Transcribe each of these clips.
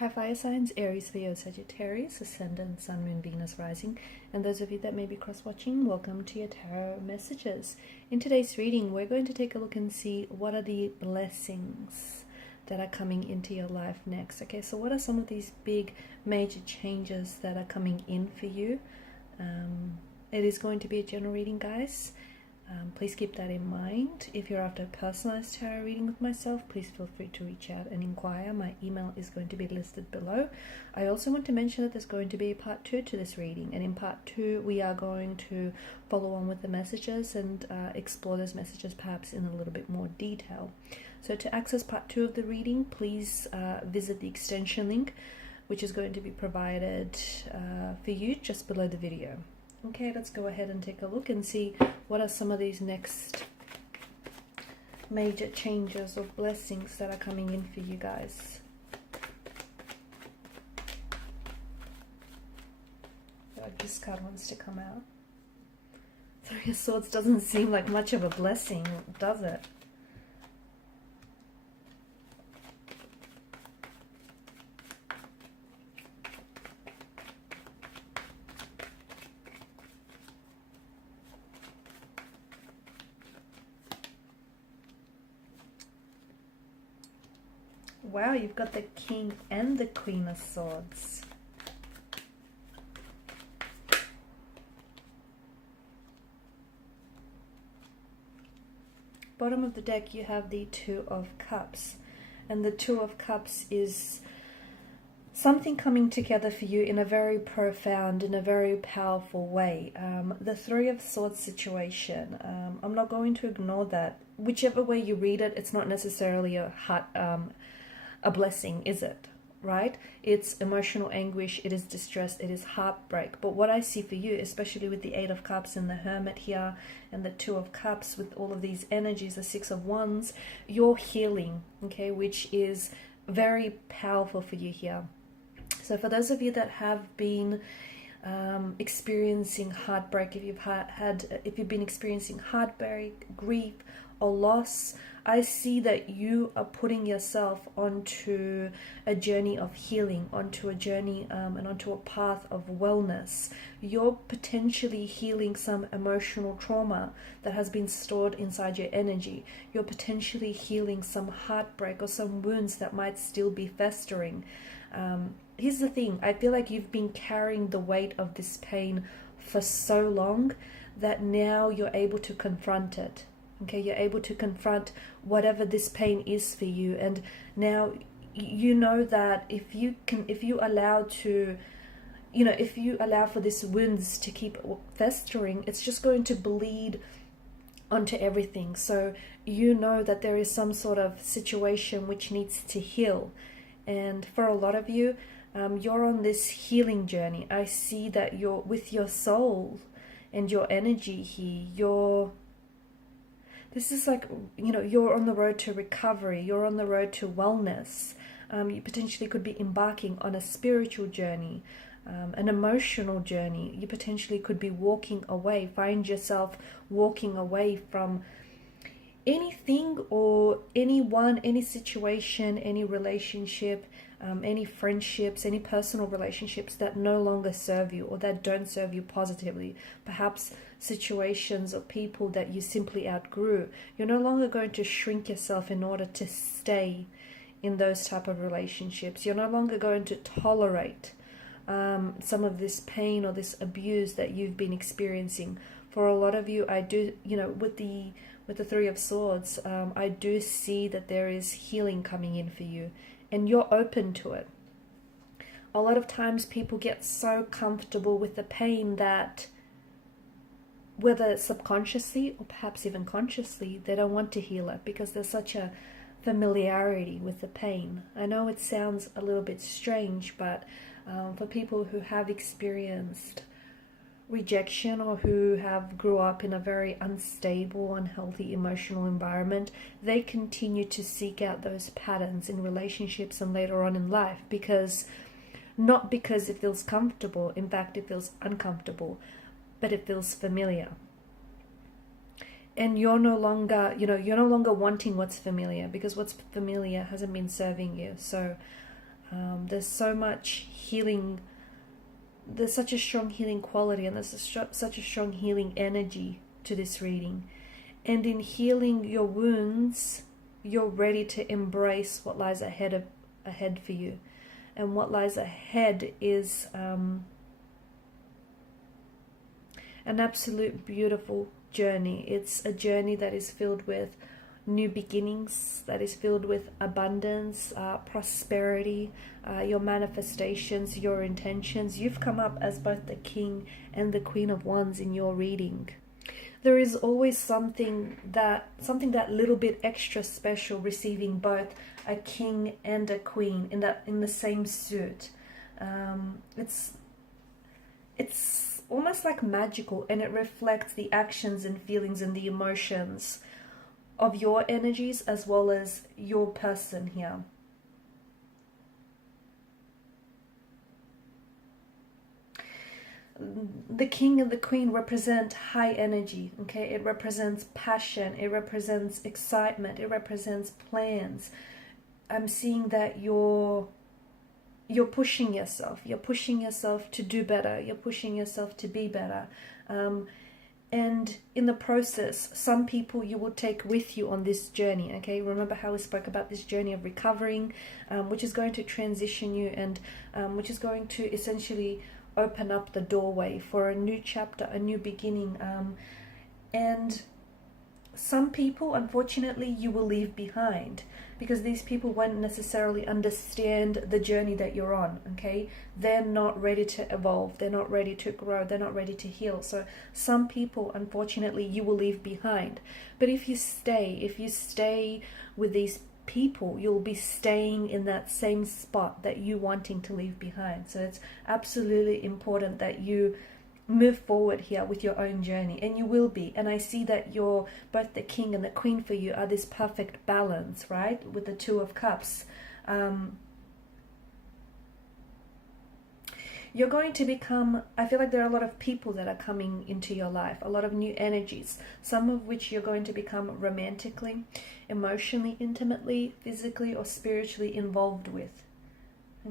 Hi fire signs, Aries, Leo, Sagittarius, Ascendant, Sun, Moon, Venus, Rising, and those of you that may be cross-watching, welcome to your tarot messages. In today's reading, we're going to take a look and see what are the blessings that are coming into your life next. Okay, so what are some of these big major changes that are coming in for you? It is going to be a general reading, guys. Please keep that in mind. If you're after a personalized tarot reading with myself, please feel free to reach out and inquire. My email is going to be listed below. I also want to mention that there's going to be a part 2 to this reading, and in part 2 we are going to follow on with the messages and explore those messages perhaps in a little bit more detail. So to access part 2 of the reading, please visit the extension link, which is going to be provided for you just below the video. Okay, let's go ahead and take a look and see what are some of these next major changes or blessings that are coming in for you guys. This card wants to come out. Three of Swords doesn't seem like much of a blessing, does it? Wow, you've got the King and the Queen of Swords. Bottom of the deck, you have the Two of Cups. And the Two of Cups is something coming together for you in a very profound, in a very powerful way. The Three of Swords situation, I'm not going to ignore that. Whichever way you read it, it's not necessarily a blessing, is it? Right? It's emotional anguish, it is distress, it is heartbreak. But what I see for you, especially with the Eight of Cups and the Hermit here and the Two of Cups, with all of these energies, the Six of Wands, you're healing, okay, which is very powerful for you here. So for those of you that have been experiencing heartbreak, if you've been experiencing heartbreak, grief, or loss, I see that you are putting yourself onto a journey of healing, onto a journey and onto a path of wellness. You're potentially healing some emotional trauma that has been stored inside your energy. You're potentially healing some heartbreak or some wounds that might still be festering. Here's the thing, I feel like you've been carrying the weight of this pain for so long that now you're able to confront it. Okay, you're able to confront whatever this pain is for you, and now you know that if you allow for these wounds to keep festering, it's just going to bleed onto everything. So you know that there is some sort of situation which needs to heal, and for a lot of you, you're on this healing journey. I see that you're with your soul and your energy here. This is like, you're on the road to recovery. You're on the road to wellness. You potentially could be embarking on a spiritual journey, an emotional journey. You potentially could be walking away. Find yourself walking away from anything or anyone, any situation, any relationship, any friendships, any personal relationships that no longer serve you or that don't serve you positively. Perhaps situations or people that you simply outgrew. You're no longer going to shrink yourself in order to stay in those type of relationships. You're no longer going to tolerate some of this pain or this abuse that you've been experiencing. For a lot of you, I do, with the Three of Swords, I do see that there is healing coming in for you, and you're open to it. A lot of times people get so comfortable with the pain that, whether subconsciously or perhaps even consciously, they don't want to heal it because there's such a familiarity with the pain. I know it sounds a little bit strange, but for people who have experienced rejection or who have grew up in a very unstable, unhealthy emotional environment, they continue to seek out those patterns in relationships and later on in life, not because it feels comfortable. In fact, it feels uncomfortable, but it feels familiar. And you're no longer wanting what's familiar, because what's familiar hasn't been serving you. So There's so much healing. There's such a strong healing quality, and there's such a strong healing energy to this reading. And in healing your wounds, you're ready to embrace what lies ahead for you. And what lies ahead is an absolute beautiful journey. It's a journey that is filled with new beginnings, that is filled with abundance, prosperity, your manifestations, your intentions. You've come up as both the King and the Queen of Wands in your reading. There is always something that little bit extra special receiving both a king and a queen in the same suit. It's almost like magical, and it reflects the actions and feelings and the emotions of your energies as well as your person here. The king and the queen represent high energy, okay? It represents passion, it represents excitement, it represents plans. I'm seeing that you're pushing yourself. You're pushing yourself to do better. You're pushing yourself to be better. And in the process, some people you will take with you on this journey, okay? Remember how we spoke about this journey of recovering, which is going to transition you and which is going to essentially open up the doorway for a new chapter, a new beginning. And some people, unfortunately, you will leave behind, because these people won't necessarily understand the journey that you're on, okay? They're not ready to evolve. They're not ready to grow. They're not ready to heal. So some people, unfortunately, you will leave behind. But if you stay with these people, you'll be staying in that same spot that you wanting to leave behind. So it's absolutely important that you move forward here with your own journey, and you will be. And I see that you're both the king and the queen for you are this perfect balance, right? With the Two of Cups. You're going to become, I feel like there are a lot of people that are coming into your life, a lot of new energies, some of which you're going to become romantically, emotionally, intimately, physically, or spiritually involved with.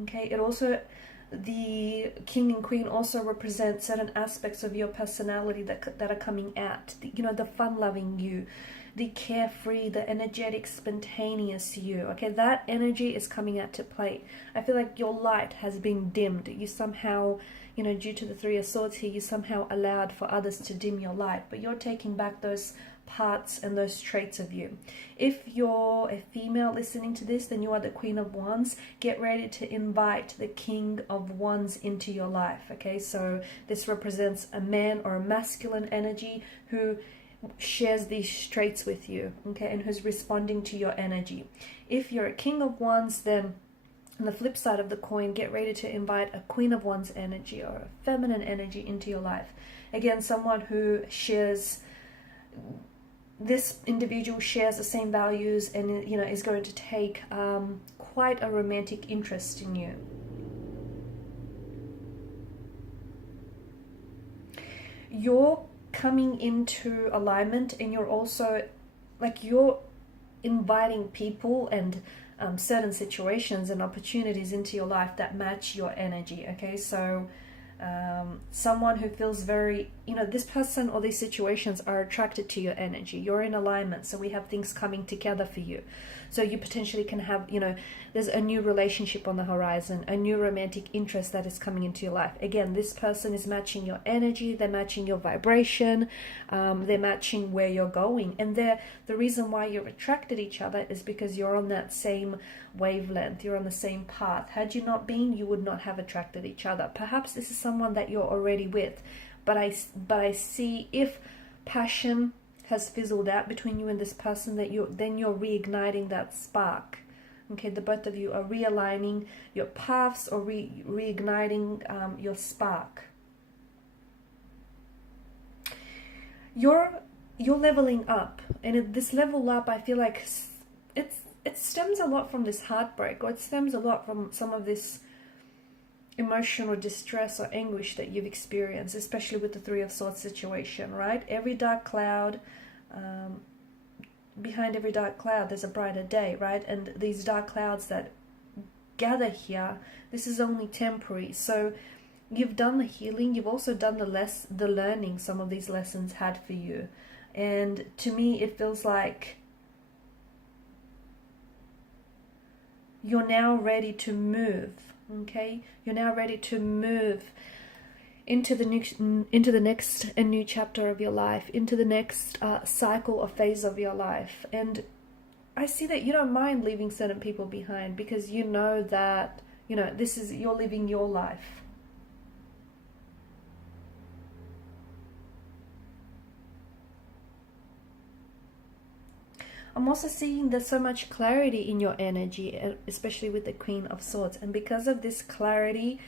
Okay, it also, the king and queen also represent certain aspects of your personality that are coming out. You know, the fun-loving you, the carefree, the energetic, spontaneous you. Okay, that energy is coming out to play. I feel like your light has been dimmed. You somehow, you know, due to the Three of Swords here, you somehow allowed for others to dim your light, but you're taking back those parts and those traits of you. If you're a female listening to this, then you are the Queen of Wands. Get ready to invite the King of Wands into your life. Okay, so this represents a man or a masculine energy who shares these traits with you, okay, and who's responding to your energy. If you're a King of Wands, then on the flip side of the coin, get ready to invite a Queen of Wands energy or a feminine energy into your life. Again, someone who shares, this individual shares the same values and, you know, is going to take quite a romantic interest in you. You're coming into alignment, and you're also, like, you're inviting people and certain situations and opportunities into your life that match your energy, okay? So someone who feels very, you know, this person or these situations are attracted to your energy. You're in alignment, so we have things coming together for you. So you potentially can have, you know, there's a new relationship on the horizon, a new romantic interest that is coming into your life. Again, this person is matching your energy, they're matching your vibration, they're matching where you're going. And the reason why you're attracted to each other is because you're on that same wavelength, you're on the same path. Had you not been, you would not have attracted each other. Perhaps this is someone that you're already with, but I see if passion has fizzled out between you and this person, that you're reigniting that spark. Okay, the both of you are realigning your paths or reigniting your spark. You're leveling up, and this level up, I feel like it stems a lot from this heartbreak, or it stems a lot from some of this emotional distress or anguish that you've experienced, especially with the Three of Swords situation, right? Every dark cloud, behind every dark cloud there's a brighter day, right? And these dark clouds that gather here, this is only temporary. So you've done the healing, you've also done the learning some of these lessons had for you. And to me, it feels like you're now ready to move, okay? You're now ready to move into the next a new chapter of your life, into the next cycle or phase of your life. And I see that you don't mind leaving certain people behind, because you know that, you know, you're living your life. I'm also seeing there's so much clarity in your energy, especially with the Queen of Swords. And because of this clarity,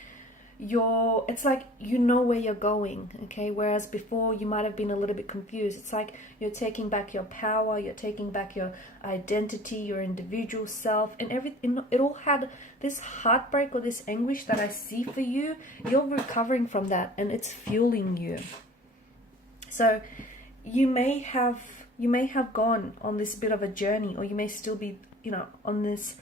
it's like you know where you're going, okay? Whereas before you might have been a little bit confused. It's like you're taking back your power, you're taking back your identity, your individual self, and everything. It all had this heartbreak or this anguish that I see for you. You're recovering from that, and it's fueling you. So you may have gone on this bit of a journey, or you may still be, you know, on this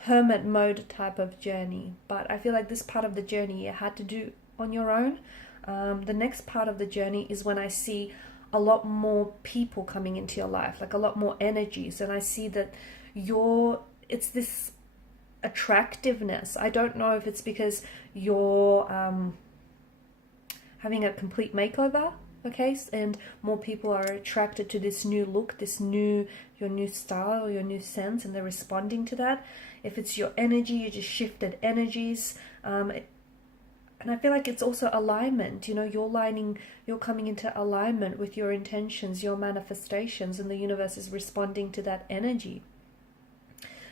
hermit mode type of journey, but I feel like this part of the journey you had to do on your own. The next part of the journey is when I see a lot more people coming into your life, like a lot more energies, and I see that it's this attractiveness. I don't know if it's because you're having a complete makeover, okay, and more people are attracted to this new look, your new style, your new sense, and they're responding to that. If it's your energy, you just shifted energies, and I feel like it's also alignment. You know, you're coming into alignment with your intentions, your manifestations, and the universe is responding to that energy.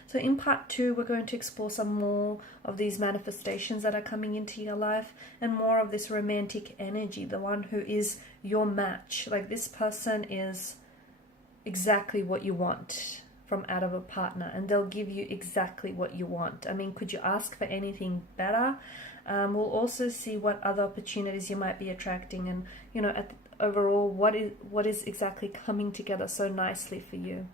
So in part 2, we're going to explore some more of these manifestations that are coming into your life, and more of this romantic energy, the one who is your match. Like, this person is exactly what you want from out of a partner, and they'll give you exactly what you want. I mean, could you ask for anything better? We'll also see what other opportunities you might be attracting, and, you know, overall, what is exactly coming together so nicely for you.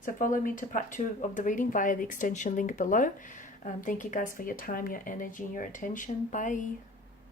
So follow me to part 2 of the reading via the extension link below. Thank you guys for your time, your energy, and your attention. Bye.